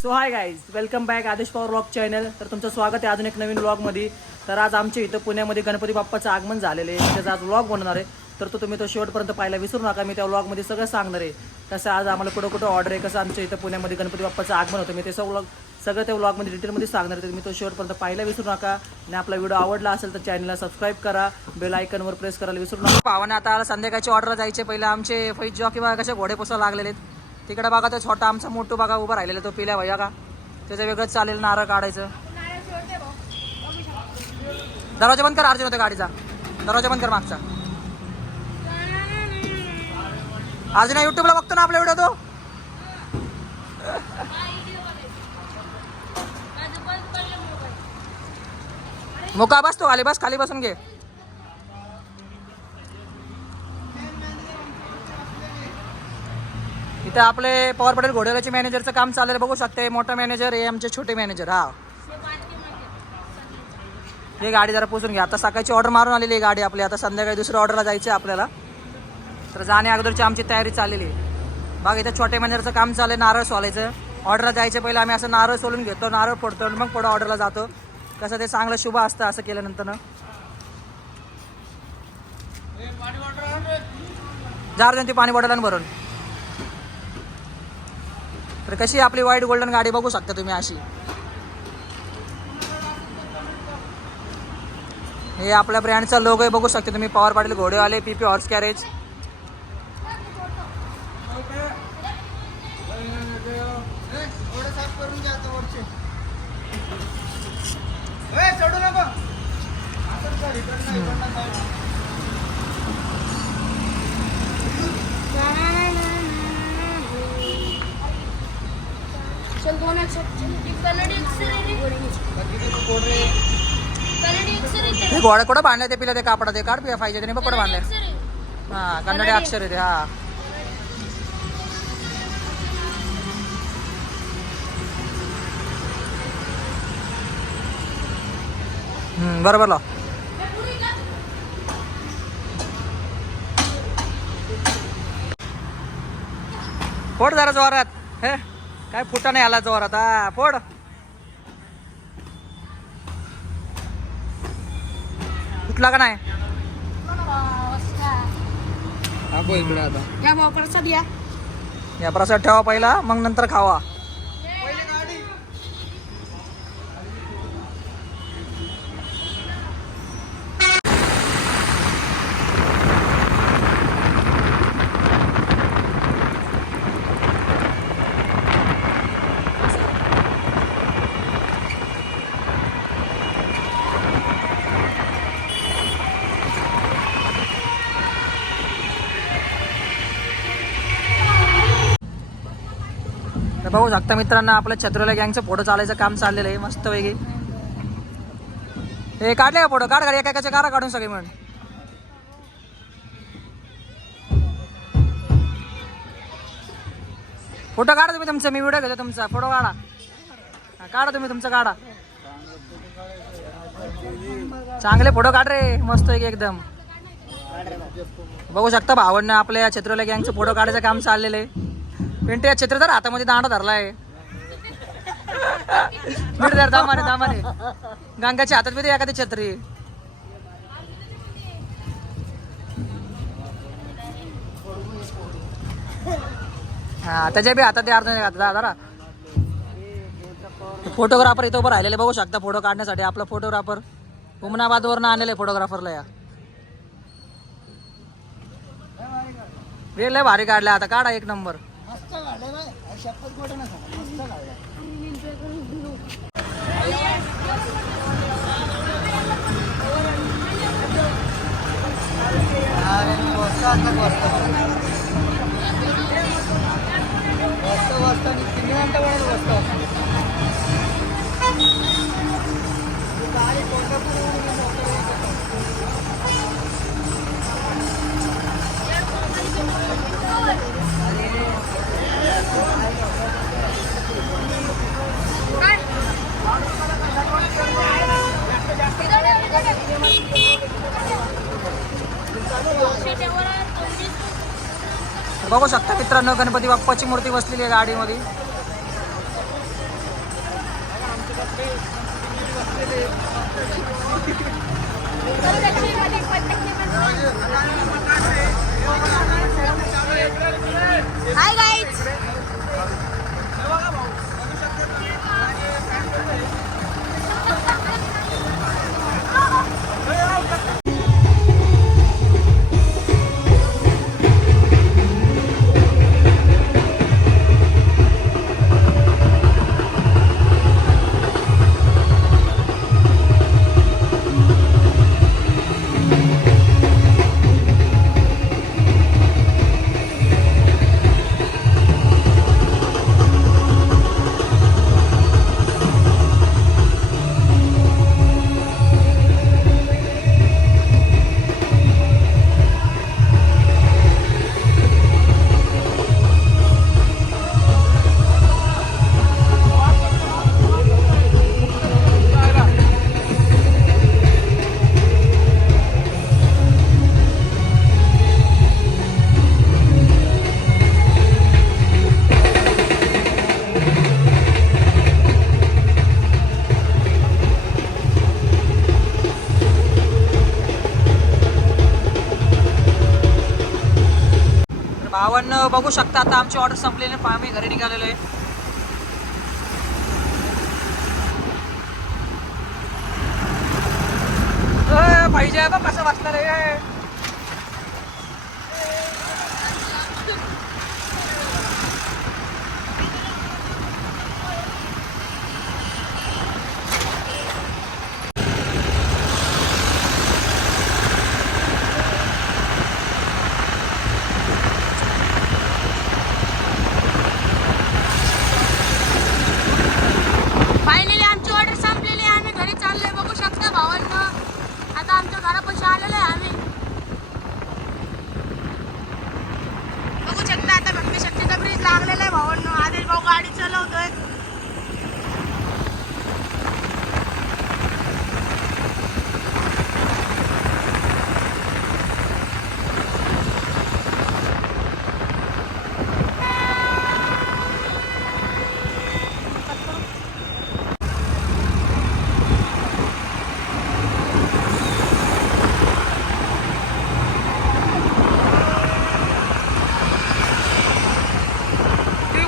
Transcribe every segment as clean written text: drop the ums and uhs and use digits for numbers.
So hi guys, welcome back आदेश power vlog channel. तर तुमचं स्वागत आहे अजून एक नवीन व्लॉगमध्ये. तर आज आमच्या इथं पुण्यामध्ये गणपती बाप्पाचं आगमन झालेलं आहे. त्याचा आज व्लॉग बनवणार आहे. तर तो तुम्ही तो शेवटपर्यंत पाहायला विसरू नका. मी त्या व्लॉगमध्ये सगळं सांगणार आहे. कसं आज आम्हाला कुठं कुठं ऑर्डर आहे, कसं आमच्या इथं पुण्यामध्ये गणपती बाप्पाचं आगमन होतं. मी ते सगळं त्या व्लॉगमध्ये डिटेलमध्ये सांगणार आहे. तर तुम्ही तो शेवटपर्यंत पाहायला विसरू नका. आणि आपला व्हिडिओ आवडला असेल तर चॅनलला सबस्क्राईब करा, बेल आयकनवर प्रेस करायला विसरू नका. पाहुणे आता संध्याकाळची ऑर्डर जायचे. पहिले आमचे फैज जॉ किंवा कसे घोडे पोसायला लागलेले आहेत. तिकडे बघा तो छोटा आमचा मोठू बघा उभा राहिलेला, तो पिल्या भैया का त्याचं वेगळंच चालेल. नारळ काढायचं. दरवाजा बंद कर अर्जुन, होते गाडीचा दरवाजा बंद कर मागचा. अर्जुन युट्यूबला बघतो ना आपला व्हिडिओ तो. मुका बस, तो खाली बस, खाली बसून घे. इथं आपले पवार पटेल घोडेवाल्याचे मॅनेजरचं काम चाललेलं बघू शकते. मोठा मॅनेजर हे आमचे छोटे मॅनेजर. हा, हे गाडी जरा पोचून घ्या. आता सकाळची ऑर्डर मारून आलेली आहे गाडी आपली. आता संध्याकाळी दुसऱ्या ऑर्डरला जायचं आपल्याला. तर जाण्या अगोदरची आमची तयारी चाललेली आहे. बाग इथं छोट्या मॅनेजरचं काम चाललं आहे, नारळ सोलायचं. ऑर्डरला जायचं पहिले आम्ही असं नारळ सोलून घेतो, नारळ फोडतो आणि मग पुढं ऑर्डरला जातो. कसं ते चांगलं शुभ असतं असं केल्यानंतर ना. जार ती पाणी बॉटल भरून. तर कशी आपली व्हाईट गोल्डन गाडी बघू शकता तुम्ही अशी. हे आपल्या ब्रँडचा लोगो आहे बघू शकता तुम्ही. पवार पाटील घोडेवाले, पीपी हॉर्स कॅरेज. हे घोडे कुठं बांधले ते पिला ते कापडा ते काढ पाहिजे त्याने बघ कुठं बांधले. हा, कन्नडी अक्षर आहे ते. हा, बरोबर लाव. फोड जरा जोरात. हे काय फुटा नाही आला जोरात. हा, फोड. फुटला का नाही? या प्रसाद ठेवा पहिला, मग नंतर खावा. बघू शकता मित्रांनो, आपल्या छत्रोला गँगचं फोटो चालायचं काम चाललेलं आहे मस्त वेगळी. हे काढले का फोटो? काढ गाडी एकाच्या कारा काढून सगळे म्हणून. फोटो काढा तुम्ही तुमचा, मी व्हिडिओ घेतो तुमचा. फोटो काढा, काढा तुम्ही तुमचा काढा. चांगले फोटो काढ रे, मस्त एकदम. बघू शकता भावांना आपल्या छत्रोला गँगचं फोटो काढायचं काम चाललेलं आहे. पिंटे या छत्री तर हातामध्ये दांडा धरलाय. मीठ धर दामाने दामाने. गंगाच्या हातात बी एखादी छत्री. हा, त्याच्या बी हातात अर्ध दादा. फोटोग्राफर इथं उभं राहिलेले बघू शकता फोटो काढण्यासाठी. आपला फोटोग्राफर उमनाबाद वरनं आणलेले फोटोग्राफरला. या लय भारी काढल्या. आता काढा एक नंबर. बघू शकता मित्रांनो, गणपती बाप्पाची मूर्ती बसलेली आहे गाडीमध्ये. Hi guys. भावांना बघू शकता आता आमची ऑर्डर संपलेली आहे. आम्ही घरी निघालेलो आहे. पाहिजे बघ कसं बसणार आहे. फायनली आमची ऑर्डर संपलेली आहे. आम्ही घरी चाललोय. बघू शकता भावांना. आता आमच्या घरापाशी आलेलो आहे आम्ही. बघू शकता आता भक्ती शक्तीचा ब्रिज लागलेला आहे भावांना. आदेश भाऊ गाडी चालवतोय.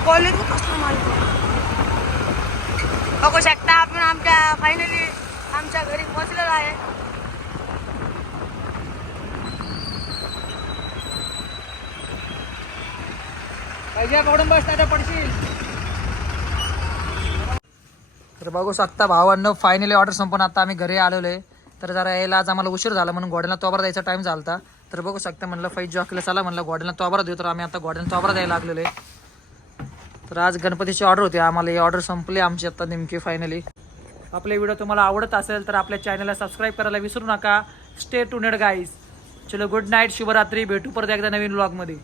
कॉलेज बघू शकता आपण आमच्या फायनली आमच्या घरी पोहोचलेलो आहे. पाहिजे पडून बस नाही तर पडशील. तर बघू शकता भावांना फायनली ऑर्डर संपून आता आम्ही घरी आलेलो आहे. तर जरा यायला आज आम्हाला उशीर झाला म्हणून घोड्याला तोबरा द्यायचा टाइम झाला. तर बघू शकता म्हणलं फैज जॉकीला चला म्हणलं घोड्याला तोबरा देऊ. तर आम्ही आता घोड्याला तोबरा द्यायला लागलेलो आहे. तर आज गणपतीची ऑर्डर होती. आम्हाला ही ऑर्डर संपली आमची आता नेमकी फायनली. आपले व्हिडिओ तुम्हाला आवडत असेल तर आपल्या चॅनलला सबस्क्राईब करायला विसरू नका. Stay tuned guys. चलो गुड नाईट, शुभरात्री. भेटू परत एकदा नवीन व्लॉगमध्ये.